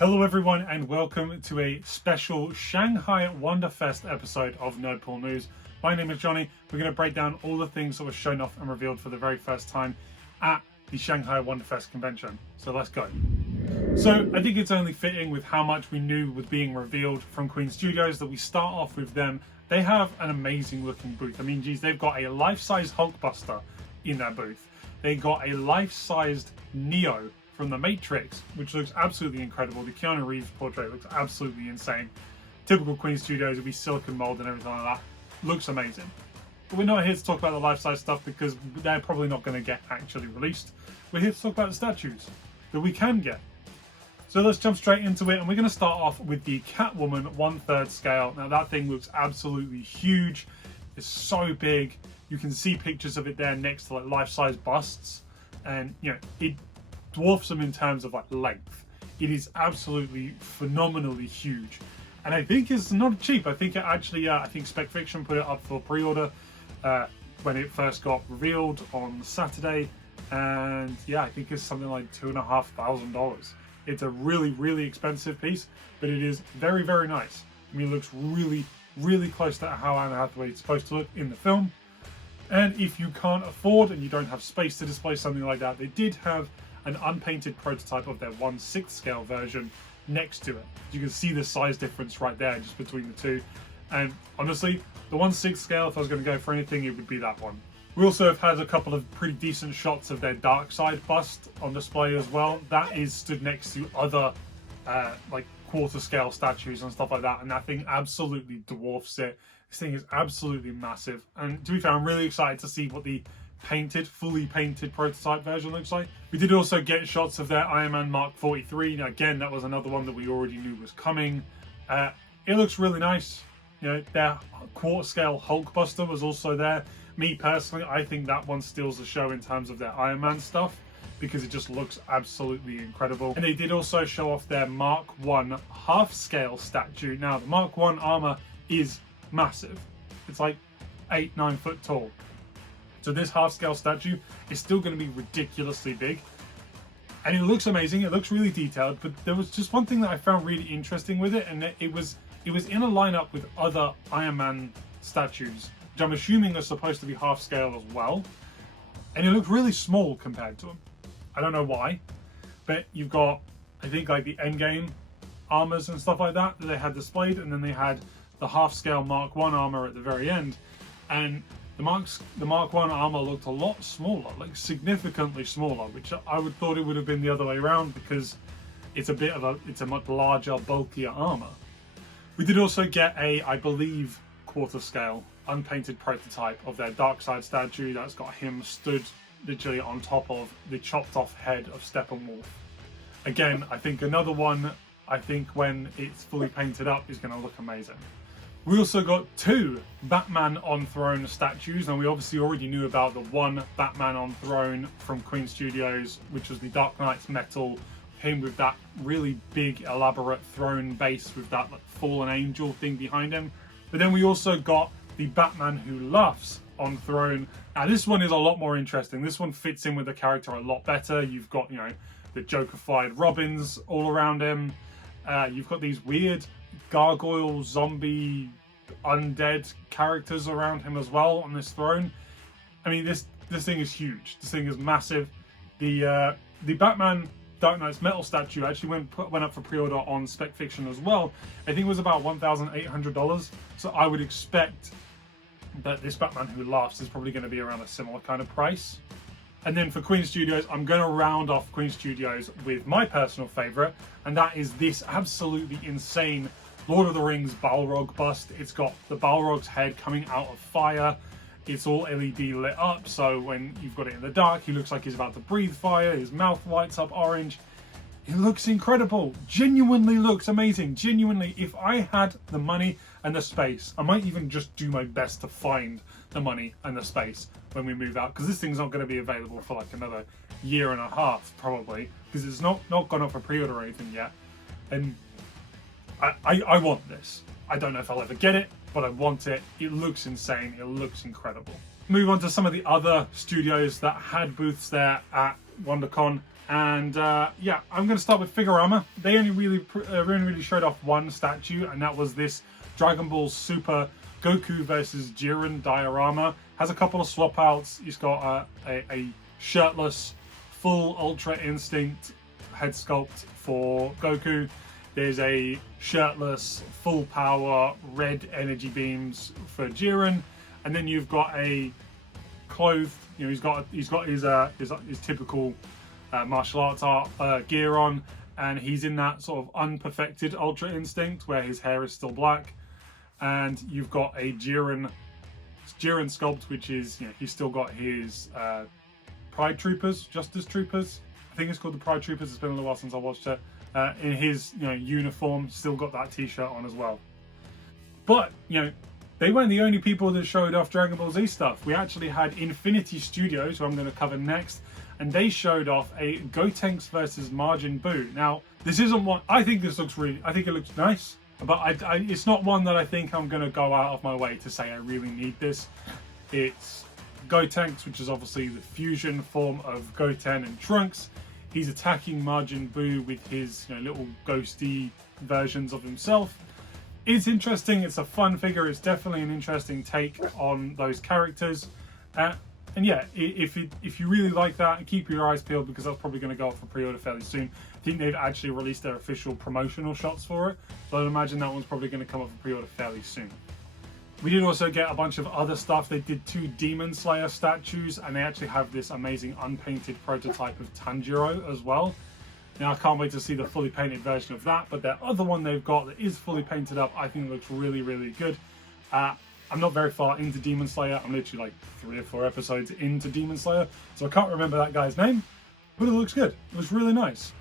Hello everyone and welcome to a special Shanghai Wonderfest episode of Nerdpool News. My name is Johnny. We're going to break down all the things that were shown off and revealed for the very first time at the Shanghai Wonderfest convention. So let's go. So I think it's only fitting with how much we knew was being revealed from Queen Studios that we start off with them. They have an amazing looking booth. I mean, geez, they've got a life-size Hulkbuster in their booth. They got a life-sized Neo from The Matrix, which looks absolutely incredible. The Keanu Reeves portrait looks absolutely insane. Typical Queen Studios, it'll be silicone mold and everything like that. Looks amazing. But we're not here to talk about the life-size stuff because they're probably not going to get actually released. We're here to talk about the statues that we can get. So let's jump straight into it, and we're going to start off with the Catwoman 1/3 scale. Now that thing looks absolutely huge. It's so big. You can see pictures of it there next to like life-size busts, and you know it dwarfs them in terms of like length. It is absolutely phenomenally huge, and I think it's not cheap. I think it actually, I think Spec Fiction put it up for pre-order when it first got revealed on Saturday, and yeah, I think it's something like $2,500. It's a really expensive piece, but it is very nice. I mean, it looks really close to how Anne Hathaway is supposed to look in the film. And if you can't afford and you don't have space to display something like that, they did have an unpainted prototype of their 1/6 scale version next to it. You can see the size difference right there just between the two. And honestly, the 1/6 scale, if I was going to go for anything, it would be that one. We also have had a couple of pretty decent shots of their Darkseid bust on display as well. That is stood next to other like quarter scale statues and stuff like that, and that thing absolutely dwarfs it. This thing is absolutely massive, and to be fair, I'm really excited to see what the fully painted prototype version looks like. We did also get shots of their Iron Man Mark 43. Now again, that was another one that we already knew was coming. It looks really nice. You know, their quarter scale Hulkbuster was also there. Me personally, I think that one steals the show in terms of their Iron Man stuff because it just looks absolutely incredible. And they did also show off their Mark 1 half scale statue. Now the Mark 1 armor is massive. It's like 8-9 foot tall. So this half scale statue is still going to be ridiculously big. And it looks amazing. It looks really detailed, but there was just one thing that I found really interesting with it, and it was in a lineup with other Iron Man statues, which I'm assuming are supposed to be half scale as well. And it looked really small compared to them. I don't know why, but you've got, I think, like the Endgame armors and stuff like that they had displayed, and then they had the half scale Mark 1 armor at the very end. And the Mark 1 armor looked a lot smaller, like significantly smaller, which I would thought it would have been the other way around because it's a much larger, bulkier armor. We did also get I believe, quarter scale unpainted prototype of their Darkseid statue that's got him stood literally on top of the chopped off head of Steppenwolf. Again, I think another one, I think when it's fully painted up is going to look amazing. We also got 2 Batman on Throne statues, and we obviously already knew about the one Batman on Throne from Queen Studios, which was the Dark Knight's metal, him with that really big elaborate throne base with that like fallen angel thing behind him. But then we also got the Batman Who Laughs on Throne. Now this one is a lot more interesting. This one fits in with the character a lot better. You've got, you know, the Joker-fied Robins all around him. You've got these weird gargoyle, zombie, undead characters around him as well on this throne. I mean, this thing is huge. This thing is massive. The Batman Dark Knight's metal statue actually went up for pre-order on Spec Fiction as well. I think it was about $1,800. So I would expect that this Batman Who Laughs is probably going to be around a similar kind of price. And then for Queen Studios, I'm going to round off Queen Studios with my personal favourite, and that is this absolutely insane Lord of the Rings Balrog bust. It's got the Balrog's head coming out of fire. It's all LED lit up, so when you've got it in the dark, he looks like he's about to breathe fire. His mouth lights up orange. It looks incredible. Genuinely looks amazing. Genuinely, if I had the money and the space, I might even just do my best to find the money and the space when we move out, because this thing's not going to be available for like another year and a half probably, because it's not gone up for pre-order or anything yet. And I want this. I don't know if I'll ever get it, but I want it. It looks insane. It looks incredible. Move on to some of the other studios that had booths there at WonderCon. And yeah, I'm going to start with Figurama. They only really showed off one statue, and that was this Dragon Ball Super Goku versus Jiren diorama. Has a couple of swap outs. He's got a shirtless, full Ultra Instinct head sculpt for Goku. There's a shirtless, full power, red energy beams for Jiren, and then you've got a clothed. You know, he's got his typical martial arts gear on, and he's in that sort of unperfected Ultra Instinct where his hair is still black. And you've got a Jiren sculpt, which is, you know, he's still got his Pride Troopers, Justice Troopers. I think it's called the Pride Troopers. It's been a little while since I watched it. In his, you know, uniform, still got that T-shirt on as well. But, you know, they weren't the only people that showed off Dragon Ball Z stuff. We actually had Infinity Studios, who I'm going to cover next, and they showed off a Gotenks versus Majin Buu. Now, this isn't one. I think it looks nice, but it's not one that I think I'm going to go out of my way to say I really need this. It's Gotenks, which is obviously the fusion form of Goten and Trunks. He's attacking Majin Buu with his, you know, little ghosty versions of himself. It's interesting. It's a fun figure. It's definitely an interesting take on those characters. And yeah, if you really like that, keep your eyes peeled, because that's probably going to go up for pre-order fairly soon. I think they've actually released their official promotional shots for it, so I'd imagine that one's probably going to come up for pre-order fairly soon. We did also get a bunch of other stuff. They did 2 Demon Slayer statues, and they actually have this amazing unpainted prototype of Tanjiro as well. Now, I can't wait to see the fully painted version of that, but their other one they've got that is fully painted up, I think looks really, really good. I'm not very far into Demon Slayer. I'm literally like 3 or 4 episodes into Demon Slayer, so I can't remember that guy's name, but it looks good. It looks really nice.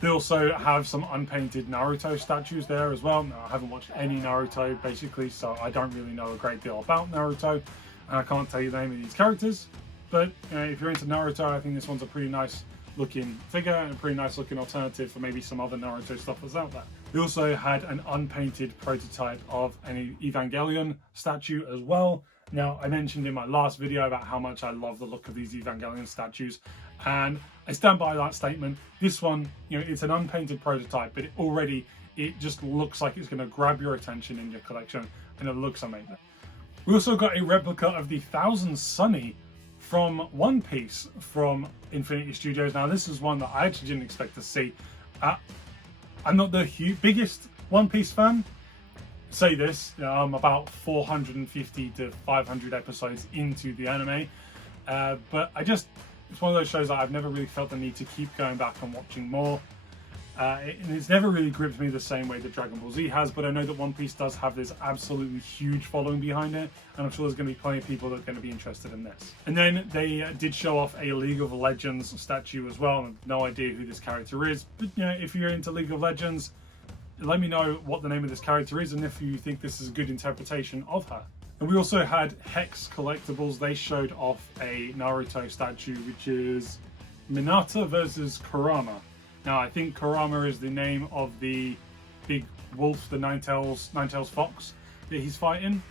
They also have some unpainted Naruto statues there as well. Now, I haven't watched any Naruto, basically, so I don't really know a great deal about Naruto, and I can't tell you the name of these characters. But you know, if you're into Naruto, I think this one's a pretty nice looking figure and a pretty nice looking alternative for maybe some other Naruto stuff that's out there. They also had an unpainted prototype of an Evangelion statue as well. Now, I mentioned in my last video about how much I love the look of these Evangelion statues, and I stand by that statement. This one, you know, it's an unpainted prototype, but it just looks like it's going to grab your attention in your collection, and it looks amazing. We also got a replica of the Thousand Sunny from One Piece from Infinity Studios. Now, this is one that I actually didn't expect to see. I'm not the biggest One Piece fan. Say this, you know, I'm about 450 to 500 episodes into the anime, but it's one of those shows that I've never really felt the need to keep going back and watching more. And it's never really gripped me the same way that Dragon Ball Z has, but I know that One Piece does have this absolutely huge following behind it, and I'm sure there's going to be plenty of people that are going to be interested in this. And then they did show off a League of Legends statue as well. I have no idea who this character is, but you know, if you're into League of Legends, let me know what the name of this character is and if you think this is a good interpretation of her. And we also had Hex Collectibles. They showed off a Naruto statue, which is Minata versus Kurama. Now, I think Kurama is the name of the big wolf, the Nine-Tails fox that he's fighting.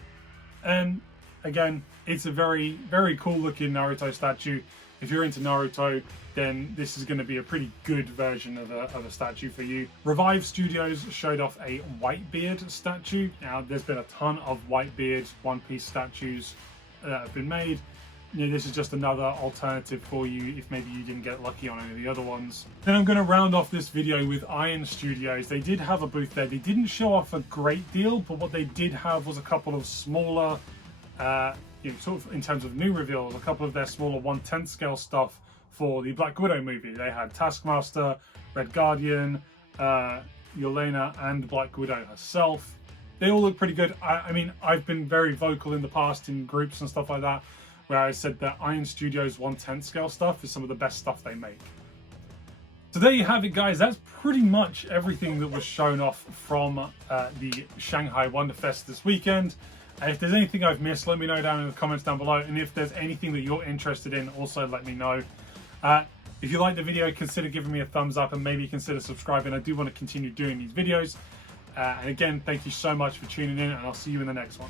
And again, it's a very, very cool looking Naruto statue. If you're into Naruto, then this is going to be a pretty good version of a statue for you. Revive Studios showed off a Whitebeard statue. Now, there's been a ton of Whitebeard One Piece statues that have been made. You know, this is just another alternative for you if maybe you didn't get lucky on any of the other ones. Then I'm going to round off this video with Iron Studios. They did have a booth there. They didn't show off a great deal, but what they did have was a couple of smaller, you know, sort of in terms of new reveals, a couple of their smaller 1/10 scale stuff for the Black Widow movie. They had Taskmaster, Red Guardian, Yelena, and Black Widow herself. They all look pretty good. I mean, I've been very vocal in the past in groups and stuff like that, where I said that Iron Studios 1/10 scale stuff is some of the best stuff they make. So there you have it, guys. That's pretty much everything that was shown off from the Shanghai Wonderfest this weekend. If there's anything I've missed, let me know down in the comments down below. And if there's anything that you're interested in, also let me know. If you liked the video, consider giving me a thumbs up and maybe consider subscribing. I do want to continue doing these videos. And again, thank you so much for tuning in, and I'll see you in the next one.